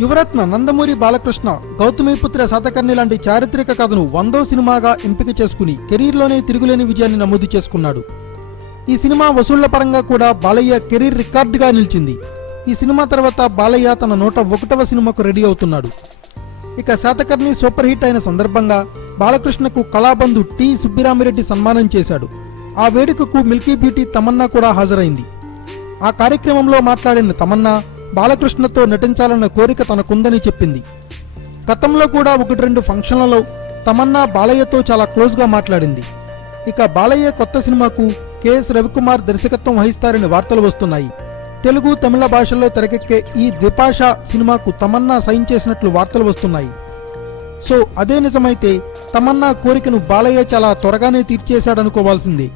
యువరత్న నందమూరి బాలకృష్ణ గౌతమిపుత్ర శాతకర్ణి లాంటి చారిత్రక కథను 100వ సినిమాగా ఎంపిక చేసుకుని కెరీర్లోనే తిరుగులేని విజయాన్ని నమోదు చేసుకున్నాడు. ఈ సినిమా వసూళ్ల పరంగా కూడా బాలయ్య కెరీర్ రికార్డుగా నిలిచింది. ఈ సినిమా తర్వాత బాలయ్య తన 101వ సినిమాకు రెడీ అవుతున్నాడు. ఇక శాతకర్ణి సూపర్ హిట్ అయిన సందర్భంగా బాలకృష్ణకు కళాబంధు టి సుబ్బిరామిరెడ్డి సన్మానం చేశాడు. ఆ వేడుకకు మిల్కీ బ్యూటీ తమన్నా కూడా హాజరైంది. ఆ కార్యక్రమంలో మాట్లాడిన తమన్నా బాలకృష్ణతో నటించాలన్న కోరిక తనకుందని చెప్పింది. గతంలో కూడా 1-2 ఫంక్షన్లలో తమన్నా బాలయ్యతో చాలా క్లోజ్గా మాట్లాడింది. ఇక బాలయ్య కొత్త సినిమాకు కెఎస్ రవికుమార్ దర్శకత్వం వహిస్తారని వార్తలు వస్తున్నాయి. తెలుగు, తమిళ భాషల్లో తెరకెక్కే ఈ ద్విభాషా సినిమాకు తమన్నా సైన్ చేసినట్లు వార్తలు వస్తున్నాయి. సో అదే నిజమైతే తమన్నా కోరికను బాలయ్య చాలా త్వరగానే తీర్చేశాడనుకోవాల్సిందే.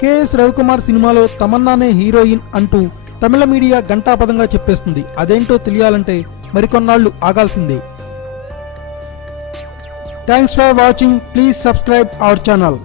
కెఎస్ రవికుమార్ సినిమాలో తమన్నానే హీరోయిన్ అంటూ తమిళ మీడియా ఘంటాపదంగా చెప్పేస్తుంది. అదేంటో తెలియాలంటే మరికొన్నాళ్లు ఆగాల్సిందే. Thanks for watching. Please subscribe our channel.